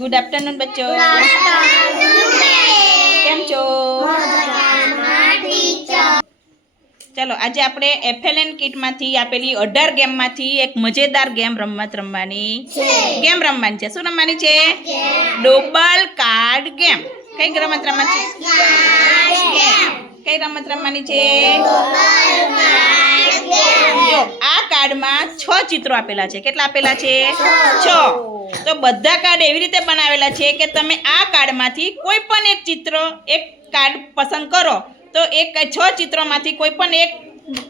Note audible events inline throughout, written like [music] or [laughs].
Good afternoon બચ્ચો. કેમ છો? ચલો આજે આપણે એફએલએન કિટમાંથી આપેલી અઢાર ગેમમાંથી એક મજેદાર ગેમ રમત રમવાની ગેમ રમવાની છે. શું રમવાની છે? Dobble card game. કઈ રમત રમવાની છે? કઈ રમત રમવાની છે? કાર્ડમાં છ ચિત્રો આપેલા છે. કેટલા આપેલા છે? છ. તો બધા કાર્ડ એવી રીતે બનાવેલા છે કે તમે આ કાર્ડમાંથી કોઈ પણ એક ચિત્ર એક કાર્ડ પસંદ કરો તો એક છ ચિત્રોમાંથી કોઈ પણ એક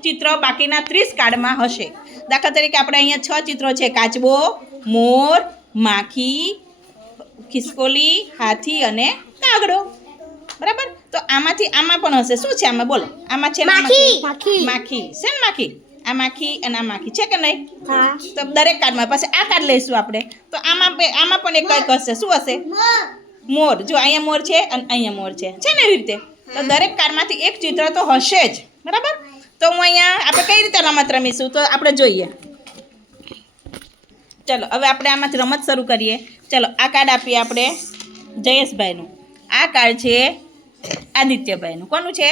ચિત્ર બાકીના ત્રીસ કાર્ડમાં હશે. દાખલા તરીકે આપણે અહીંયા છ ચિત્રો છે. કાચબો મોર માખી ખિસકોલી હાથી અને કાગડો. બરાબર? તો આમાંથી આમાં પણ હશે. શું છે આમાં? બોલો. આમાં છે માખી. માખી. છે? ને માખી. આ માખી અને આ માખી છે કે નહીં? તો દરેક કાર્ડમાં પાસે આ કાર્ડ લઈશું આપણે. તો આમાં આમાં પણ એક કંઈક હશે. શું હશે? મોર. જો અહીંયા મોર છે અને અહીંયા મોર છે. છે ને એવી રીતે? તો દરેક કાર્ડમાંથી એક ચિત્ર તો હશે જ. બરાબર? તો હું અહીંયા આપણે કઈ રીતે રમત રમીશું? તો આપણે જોઈએ. ચલો હવે આપણે આમાંથી રમત શરૂ કરીએ. ચલો આ કાર્ડ આપીએ આપણે જયેશભાઈનું. આ કાર્ડ છે આદિત્યભાઈનું. કોનું છે?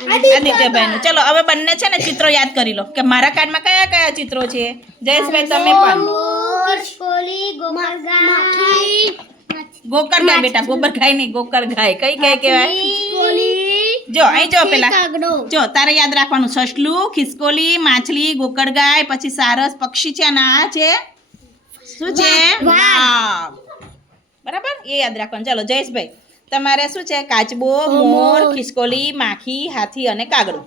આદિત્યભાઈનું. ચલો હવે બંને છે ને ચિત્રો યાદ કરી લો કે મારા કાર્ડમાં કયા કયા ચિત્રો છે? જયેશભાઈ તમે પણ. ગોકર ગાય. બેટા ગોબર ગાય નહીં ગોકર ગાય. કઈ કઈ કહેવાય? જો અહીં જો પેલા. જો તારે યાદ રાખવાનું. સસલું ખિસકોલી માછલી ગોકળગાય પછી સારસ પક્ષી છે અને આ છે? શું છે? બરાબર? એ યાદ રાખવાનું. ચાલો જયેશભાઈ. તમારે શું છે? કાચબો મોર ખિસકોલી માખી હાથી અને કાગડો.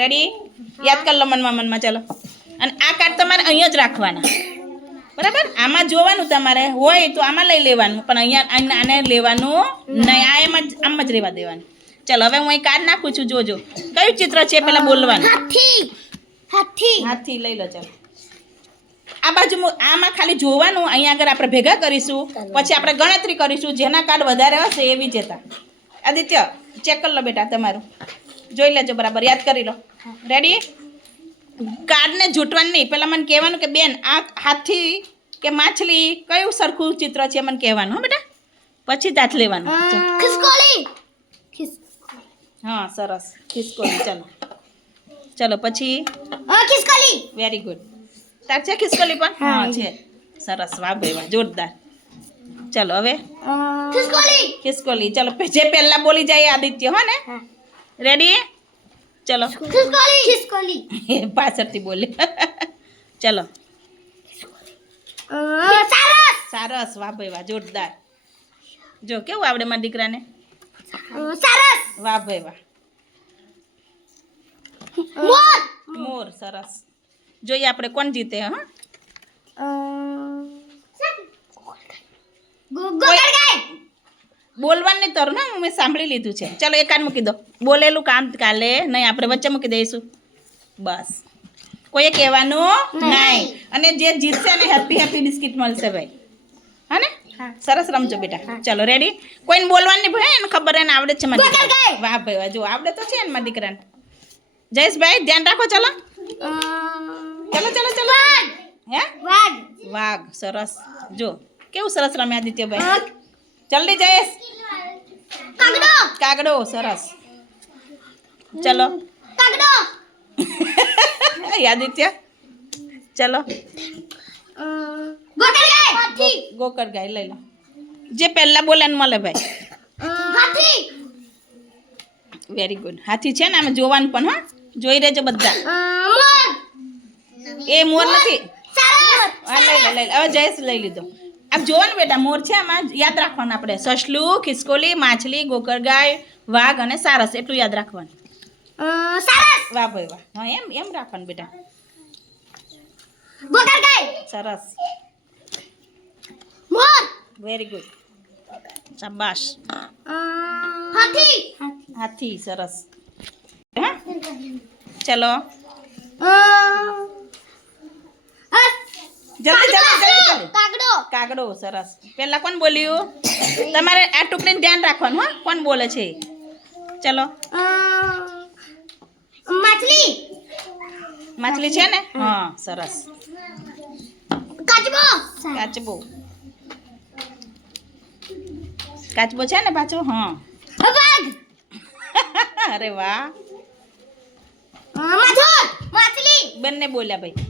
રેડી યાદ કર લો મનમાં મનમાં. ચાલો. અને આ કાર્ડ તમારે અહીંયા જ રાખવાના. બરાબર? આમાં જોવાનું તમારે. હોય તો આમાં લઈ લેવાનું પણ અહીંયા આને આને લેવાનું નહીં. આ એમ જ આમ જ રહેવા દેવાનું. ચાલો હવે હું અહીં કાર્ડ નાખું છું. જોજો. કયું ચિત્ર છે? પેલા બોલવાનું. હાથી. હાથી લઈ લો ચાલો. આ બાજુ આમાં ખાલી જોવાનું અહીંયા આગળ આપણે ભેગા કરીશું પછી આપણે ગણતરી કરીશું જેના કાર્ડ વધારે હશે એ વિજેતા. આદિત્ય ચેક કરી લો બેટા તમારું. જોઈ લેજો બરાબર યાદ કરી લો. રેડી કાર્ડને જૂટવાનું નહીં. પહેલાં મને કહેવાનું કે બેન આ હાથી કે માછલી કયું સરખું ચિત્ર છે? મને કહેવાનું હો બેટા. પછી દાંત લેવાનું. હા. સરસ. ખિસકોલી ચાલો. ચલો પછી? વેરી ગુડ તાર છે ખિસકોલી પણ? હા છે. સરસ વાહ ભાઈ વાહ જોરદાર. ચલો હવે. ખિસકોલી ચલો પે- જે પહેલા બોલી જાય એ આદિત્ય હો ને? રેડી ચલો. [laughs] પાછળથી બોલે. ચલો. સરસ. વાહ ભાઈ વાહ જોરદાર. જો કેવું આવડે મારા દીકરાને? વાહ ભાઈ વાહ. મોર સરસ. જોઈએ આપણે કોણ જીતે હા? બોલવાની તરું ને મેં સાંભળી લીધું છે. ચલો એકાદ મૂકી દો. બોલેલું કામ કાલે નહીં આપણે વચ્ચે મૂકી દઈશું. બસ. કોઈએ કહેવાનું નહીં. અને જે જીતશે ને હેપી હેપી બિસ્કિટ મળશે ભાઈ. હા. ને સરસ રમજો બેટા. ચલો રેડી કોઈને બોલવાની નહીં ભાઈ એને ખબર એને આવડે છે મને વાહ ભાઈ વાહ જો આવડે તો છે ને મારા દીકરાને. જયેશભાઈ ધ્યાન રાખો ચલો. ચલો ચલો ચલો. હે? વાઘ! સરસ. જો કેવું સરસ રમે આદિત્યભાઈ? જલ્દી જયેશ. કાગડો! સરસ. ચલો. આદિત્ય? ચલો. ગોકર ગાય! લઈ લો. જે પહેલા બોલે ને મળે ભાઈ. વેરી ગુડ હાથી છે ને આમાં જોવાનું પણ હા. જોઈ રહેજો બધા. એ મોર નથી. હા લઈ લો લઈ લો. હવે જયેશ લઈ લીધો. આપ જોવો ને બેટા મોર છે આમાં. યાદ રાખવાનું આપણે. સસલું ખિસકોલી માછલી ગોકરગાય વાઘ અને સારસ. એટલું યાદ રાખવાનું. વાહ ભાઈ વાહ. હા એમ એમ રાખવાનું બેટા. સરસ. વેરી ગુડ શાબાશ. હાથી! સરસ. હા? ચલો. જલ્દી જલ્દી જલ્દી કાગડો કાગડો. સરસ. પહેલા કોણ બોલ્યું? તમારે આ ટુકડીને ધ્યાન રાખવાનું હા. કોણ બોલે છે. ચલો. માછલી. માછલી છે ને? હા. સરસ. કાચબો. કાચબો. કાચબો છે ને પાછો? હા. [laughs] અરે વાહ. માછલી. બંને બોલ્યા ભાઈ.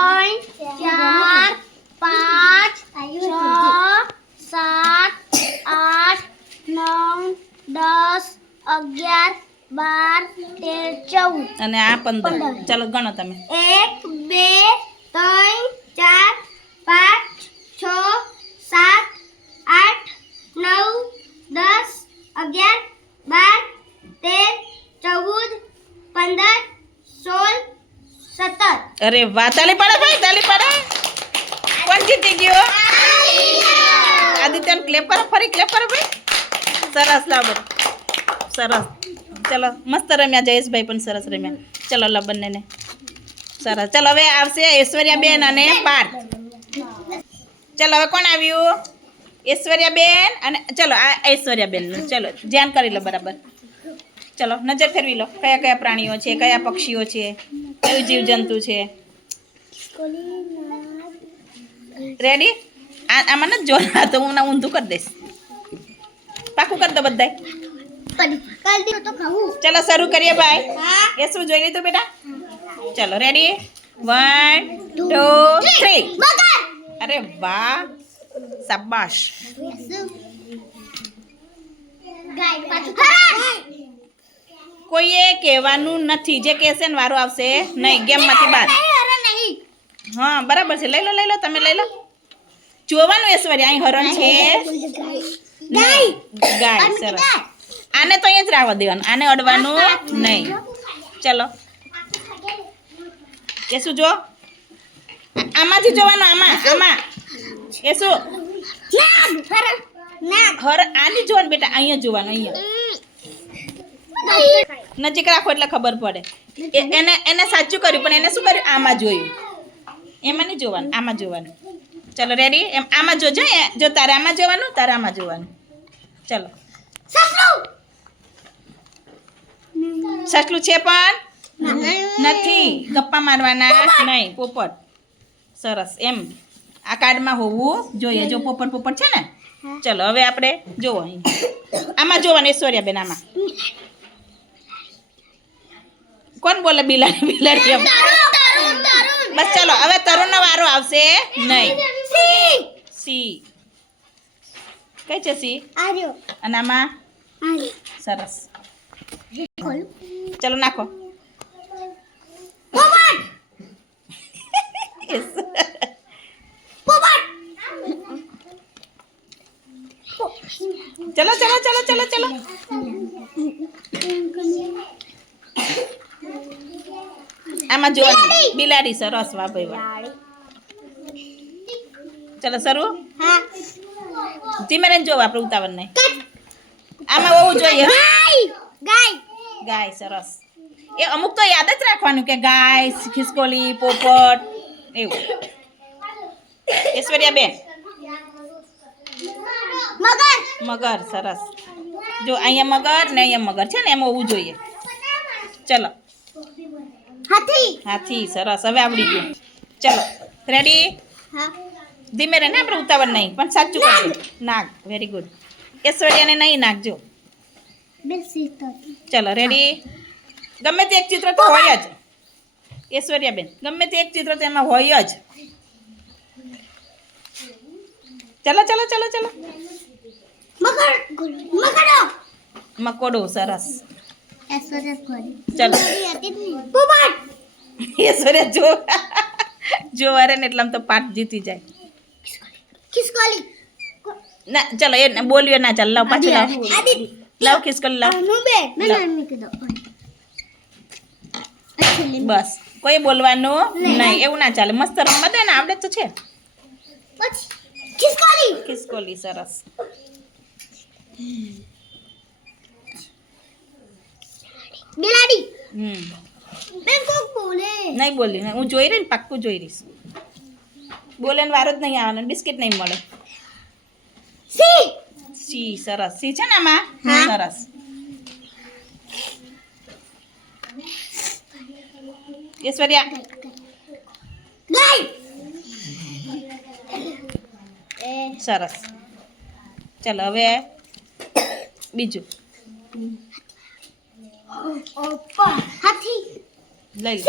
અને આ પંદર. ચલો ગણો તમે. એક બે ત્રણ ચાર પાંચ છ સાત આઠ નવ દસ અગિયાર બાર તેર ચૌદ પંદર સોળ સત્તર. અરે વાહ તાલી પાડે ભાઈ તાલી પાડે. કોણ જીતી ગયો? આદિત્યને ક્લેપ કરો ફરી ક્લેપ કરો ભાઈ. સરસ લાવો. સરસ. ચલો, મસ્ત રમ્યા, જયેશભાઈ પણ સરસ રમ્યા. ચલો, લ, બંનેને. સરસ. ચલો, હવે આવશે ઐશ્વર્યા બેન અને પાર્થ. ચલો, હવે કોણ આવ્યું? ઐશ્વર્યા બેન અને, ચલો, આ ઐશ્વર્યા બેન ચલો, ધ્યાન કરી લો બરાબર. ચલો, નજર ફેરવી લો. કયા કયા પ્રાણીઓ છે, કયા પક્ષીઓ છે, કયું જીવજંતુ છે? રેડી આમાં નથી જોના તો હું ઊંધું કરી દઈશ. પાકું કરી દો બધાય. ચલો શરૂ કરીએ ભાઈ. હા. એ શું જોઈ લીધું બેટા? ચલો રેડી વન ટુ થ્રી અરે વાહ શાબાશ. કોઈએ કહેવાનું નથી. જે કહેશે ને વારો આવશે. નહીં ગેમમાંથી બહાર હા બરાબર છે. લઈ લો લઈ લો તમે લઈ લો. જોવાનું એશ્વર્ય અહીં હરણ છે. ગાય. ગાય સરસ. આને તો અહીંયા જ રાખવા દેવાનું. આને અડવાનું નહીં. ચલો. એ શું જો આમાંથી જોવાનું, આમાં આમાં. એ શું હર આની જોવાનું બેટા, અહીંયા જોવાનું, અહીંયા. નજીક રાખો એટલે ખબર પડે. એને એને સાચું કર્યું, પણ એને શું કર્યું? આમાં જોયું. એમાં નહીં જોવાનું, આમાં જોવાનું. ચલો રેડી એમ, આમાં જોજો, જો તારે આમાં જોવાનું, તારે આમાં જોવાનું. ચલો. સસલું છે પણ? નથી. ગપ્પા મારવાના નહીં. પોપટ. સરસ. એમ. આ કાર્ડમાં હોવું જોઈએ. જો પોપટ પોપટ છે ને? ચલો હવે આપણે જોવો આમાં જોવાનું ઐશ્વર્યાબેન આમાં. કોણ બોલે બિલાડી બિલાડી બસ ચલો હવે તરુણનો વારો આવશે નહીં. સી. કઈ છે સી? અને આમાં? સરસ. ચલો નાખો ચલો ચલો ચલો ચલો ચલો આમાં જો બિલાડી સરસ વાહ ભાઈ વાહ ચલો સરું હા ધીમે રહીને જોવા આપણે ઉતાવળ નહીં આમાં હોવું જોઈએ. ગાય ગાય ગાય સરસ એ અમુક તો યાદ જ રાખવાનું કે ગાય ખિસકોલી પોપટ એવું ઐશ્વર્યા બેન મગર મગર સરસ જો અહીંયા મગર ને અહીંયા મગર છે ને એમ હોવું જોઈએ ચલો હાથી હાથી સરસ હવે આવડી ગયું ચલો રેડી હા ધીમે રહે ને આપણે ઉતાવળ નહીં પણ સાચું કરજો નાગ વેરી ગુડ ઐશ્વર્યાને નહીં નાખજો બેસી તો ચલો રેડી ગમે તે એક ચિત્ર તો હોય જ. ઐશ્વર્યાબેન ગમે તે એક ચિત્ર તો એમાં હોય જ. ચલો ચલો ચલો ચલો. મકોડો સરસ. ચલો. ઐશ્વર્યા જો. અરે ને એટલે આમ તો પાઠ જીતી જાય. ના ચલો એ બોલ્યો ના ચાલ લાવ પાછું લાવ. લાવ ખિસકોલી લાવ. બસ. કોઈ બોલવાનું નહીં એવું ના ચાલે. મસ્ત રમવા દે ને આવડે તો છે. ખિસકોલી. સરસ. બિલાડી. હમ. બેન કોક બોલે. નહીં બોલી હું જોઈ રહી ને પાક્કું જોઈ રહીશ. બોલે વારો જ નહીં આવવાનો બિસ્કિટ નહીં મળે. સી. સી સરસ. સી છે ને આમાં? સરસ. ઐશ્વર્યા. સરસ. ચાલો હવે બીજું. લઈ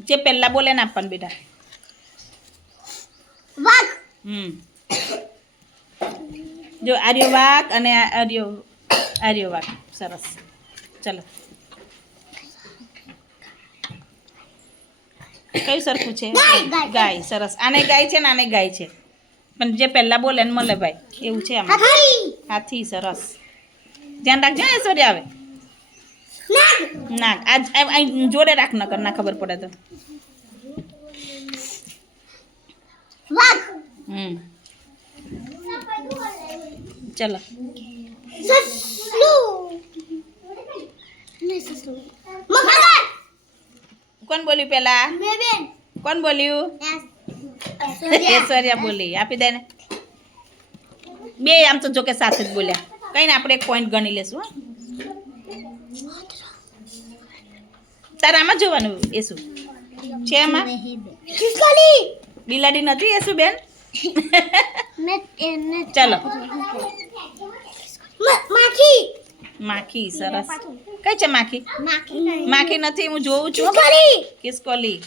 જે પહેલા બોલે ને આપવાનું બેટા. વાઘ. હમ. જો આર્યો વાક અને આર્યો આર્યો વાક સરસ. ચલો. કયું સરખું છે? ગાય, સરસ. આને ગાય છે ને આને ગાય છે. પણ જે પહેલા બોલે ને મળે ભાઈ. એવું છે આમાં. હાથી. સરસ. ધ્યાન રાખજો ને ઐશ્વર્ય આવે ના આજ આ જોડે રાખ ન કર ના ખબર પડે તો. હમ. ચલો કોણ બોલ્યું પેલા કોણ બોલ્યું ઐશ્વર્યા બોલી આપી દે ને બે આમ તો જો કે સાથે જ બોલ્યા કઈ ને આપણે એક પોઈન્ટ ગણી લેશું. તારે આમાં જોવાનું એ શું છે એમાં બિલાડી નથી એ શું બેન ચાલો. માખી. માખી સરસ. કઈ છે માખી? માખી માખી નથી હું જોઉં છું. કિસકોલી.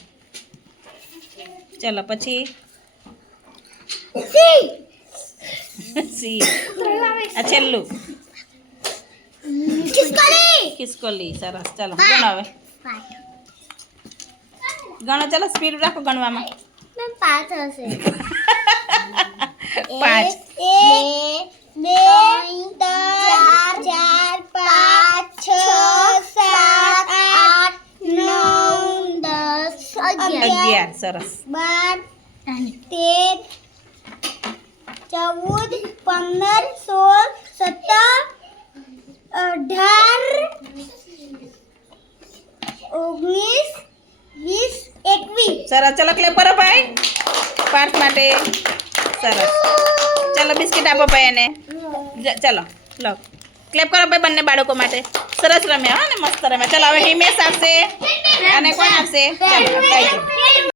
ચલો પછી? સી. સી. આ છેલ્લું. ખિસકોલી કિસકોલી સરસ. ચલો ગણો હવે. ગણો ચાલો સ્પીડ રાખો ગણવામાં. પાંચ હશે. [laughs] પાંચ. બે ચાર ચાર પાંચ છ સાત આઠ નવ દસ અગિયાર. અગિયાર સરસ. બાર તેર ચૌદ પંદર સોળ સત્તર અઢાર ઓગણીસ વીસ એકવીસ. સરસ. ચલો ક્લેપ કરો ભાઈ. પાર્થ માટે. સરસ. ચલો બિસ્કિટ આપો ભાઈ એને. ચાલો લો. ક્લેપ કરો ભાઈ બંને બાળકો માટે. સરસ રમ્યા હો ને મસ્ત રમ્યા. ચલો હવે હિમેશ આપશે. અને કોણ આપશે? ચલો